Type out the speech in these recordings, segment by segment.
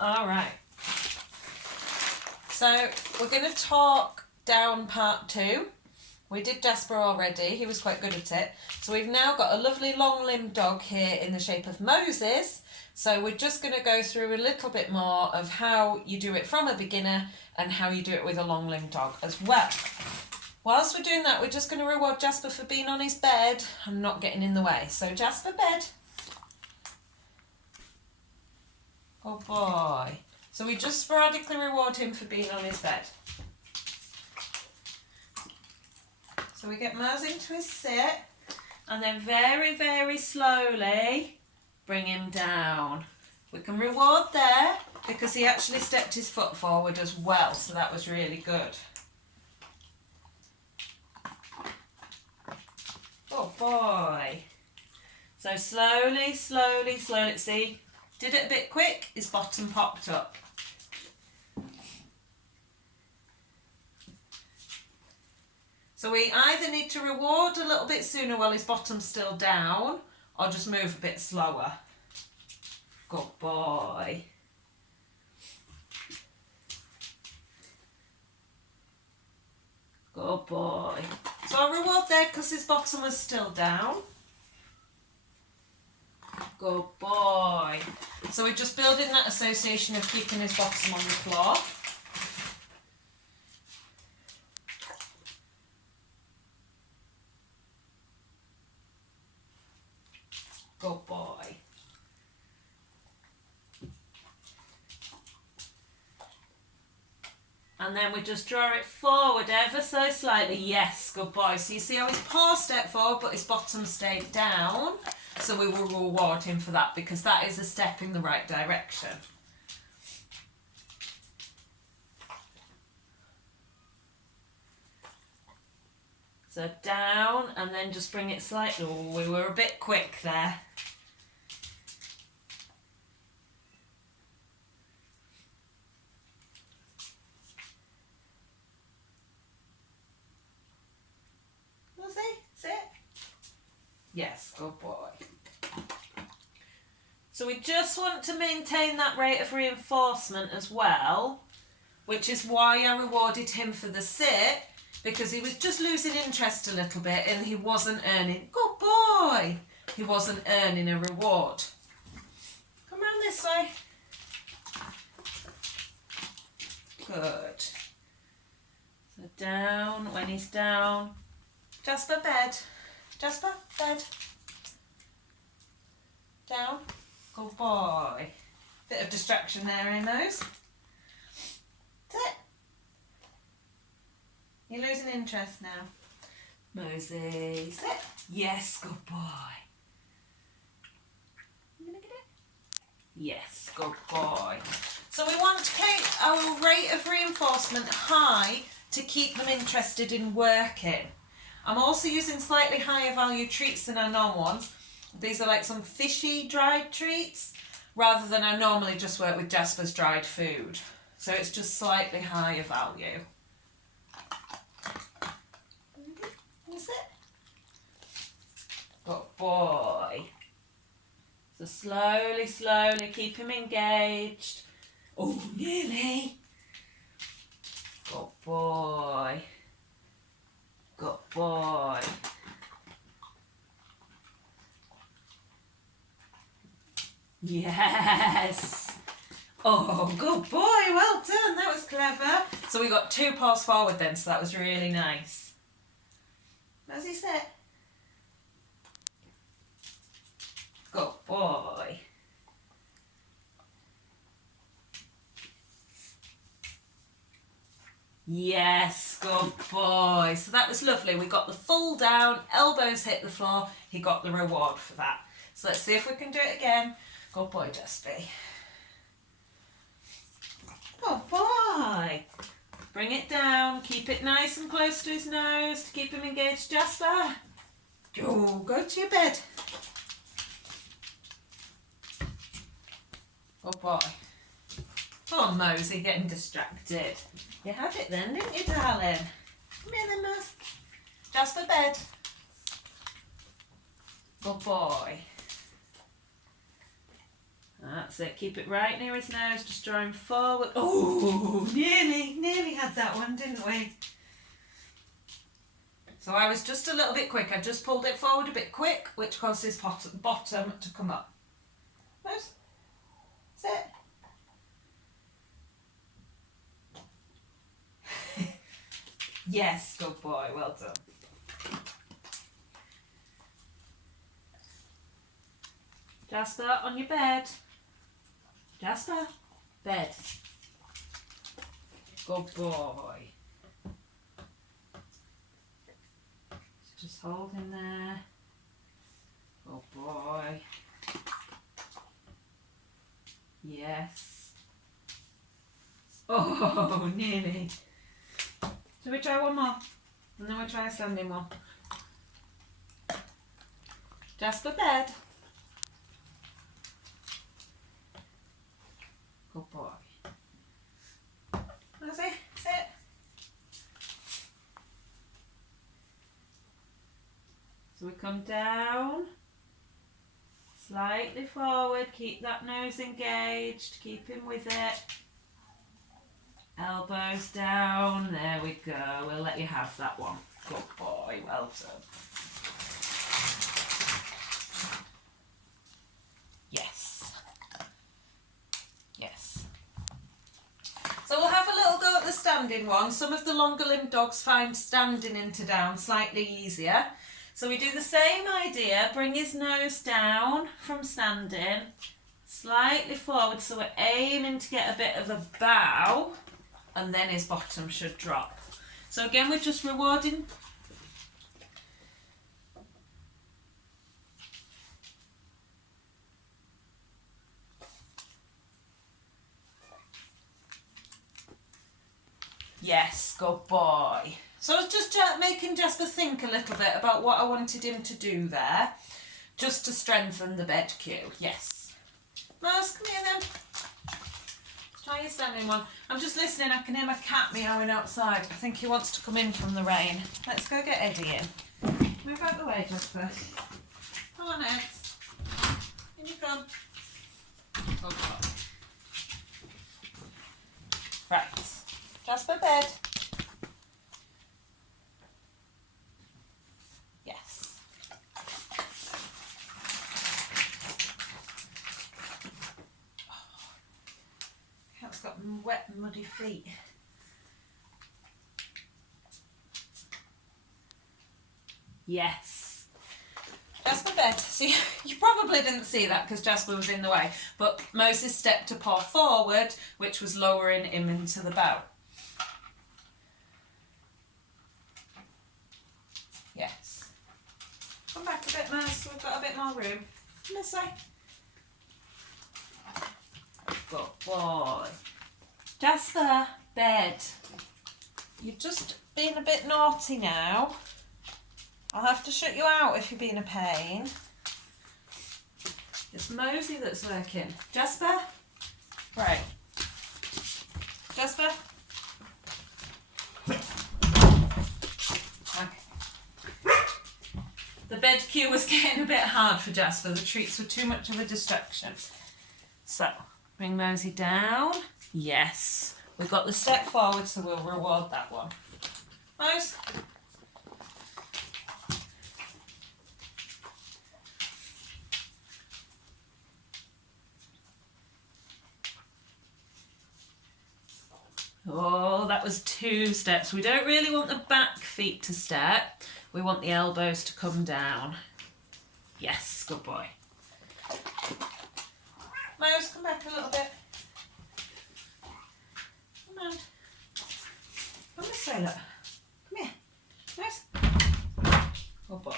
All right. So we're going to talk down part 2. We did Jasper already. He was quite good at it. So we've now got a lovely long-limbed dog here in the shape of Moses. So we're just going to go through a little bit more of how you do it from a beginner and how you do it with a long-limbed dog as well. Whilst we're doing that, we're just going to reward Jasper for being on his bed and not getting in the way. So Jasper, bed. Oh boy. So we just sporadically reward him for being on his bed. So we get Maz into his sit and then very, very slowly bring him down. We can reward there because he actually stepped his foot forward as well, so that was really good. Oh boy. So slowly, slowly, slowly, see, did it a bit quick, his bottom popped up. So we either need to reward a little bit sooner while his bottom's still down, or just move a bit slower. Good boy. Good boy. So I'll reward there because his bottom was still down. Good boy. So we're just building that association of keeping his bottom on the floor. Good boy. And then we just draw it forward ever so slightly. Yes, good boy. So you see how his paw stepped forward but his bottom stayed down. So we will reward him for that because that is a step in the right direction. So down and then just bring it slightly. Oh, we were a bit quick there. Was he? Sit. Yes, good boy. So we just want to maintain that rate of reinforcement as well, which is why I rewarded him for the sit, because he was just losing interest a little bit and he wasn't earning, good boy, he wasn't earning a reward. Come round this way. Good. So down, when he's down. Jasper, bed. Jasper, bed. Down. Good boy. Bit of distraction there in those. Sit. You're losing interest now. Mosey, sit. Yes, good boy. You gonna get it? Yes, good boy. So we want to keep our rate of reinforcement high to keep them interested in working. I'm also using slightly higher value treats than our normal ones. These are like some fishy dried treats rather than I normally just work with Jasper's dried food. So it's just slightly higher value. Is it? Good boy. So slowly, slowly keep him engaged. Oh, nearly. Good boy. Good boy. Yes. Oh, good boy. Well done. That was clever. So we got 2 paws forward then, so that was really nice. How's he sit? Good boy. Yes, good boy. So that was lovely. We got the full down, elbows hit the floor. He got the reward for that. So let's see if we can do it again. Good boy, Jasper. Good boy. Bring it down. Keep it nice and close to his nose to keep him engaged, Jasper. Oh, go to your bed. Good boy. Oh, Mosey, getting distracted. You had it then, didn't you, darling? Come here then, Mos. Jasper, bed. Good boy. That's it. Keep it right near his nose. Just draw him forward. Oh, nearly had that one, didn't we? So I was just a little bit quick. I just pulled it forward a bit quick, which caused his bottom to come up. Nose. Sit. Yes, good boy. Well done. Jasper, on your bed. Jasper, bed. Good boy. Just hold him there. Good boy. Yes. Oh, nearly. Shall we try one more? And then we'll try a standing one. Jasper, bed. Good boy. Rosie, sit. So we come down, slightly forward, keep that nose engaged, keep him with it. Elbows down, there we go. We'll let you have that one. Good boy, well done. Yes. Yes. So we'll have a little go at the standing one. Some of the longer limbed dogs find standing into down slightly easier. So we do the same idea, bring his nose down from standing, slightly forward, so we're aiming to get a bit of a bow, and then his bottom should drop. So again, we're just rewarding. Yes, good boy. So I was just making Jasper think a little bit about what I wanted him to do there, just to strengthen the bed cue. Yes. Mouse, come here then. Let's try your standing one. I'm just listening. I can hear my cat meowing outside. I think he wants to come in from the rain. Let's go get Eddie in. Move out the way, Jasper. Come on, Ed. In you come. Oh, God. Right. Jasper, bed. Yes. Oh, cat's got wet, muddy feet. Yes. Jasper, bed. See, you probably didn't see that because Jasper was in the way, but Moses stepped a paw forward, which was lowering him into the bow. Yes. Come back a bit, Mose. We've got a bit more room. This way. Good boy. Jasper, bed. You've just been a bit naughty now. I'll have to shut you out if you're being a pain. It's Mosey that's working. Jasper? Right. Jasper? Okay. The bed cue was getting a bit hard for Jasper. The treats were too much of a distraction. So, bring Mosey down. Yes. We've got the step forward, so we'll reward that one. Mose? Oh, that was 2 steps. We don't really want the back feet to step. We want the elbows to come down. Yes, good boy. Mose, come back a little bit. Come on. Come this way, look. Come here. Mose. Good boy.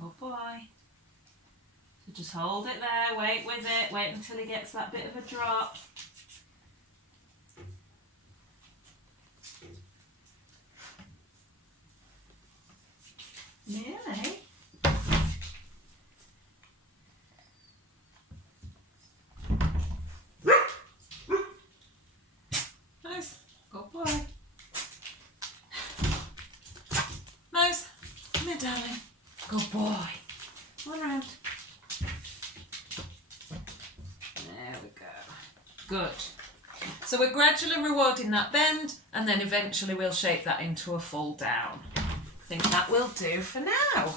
Oh boy. So just hold it there, wait with it, wait until he gets that bit of a drop. Nearly. Nice. Good boy. there, darling. Good boy. Come on round. There we go. Good. So we're gradually rewarding that bend, and then eventually we'll shape that into a full down. I think that will do for now.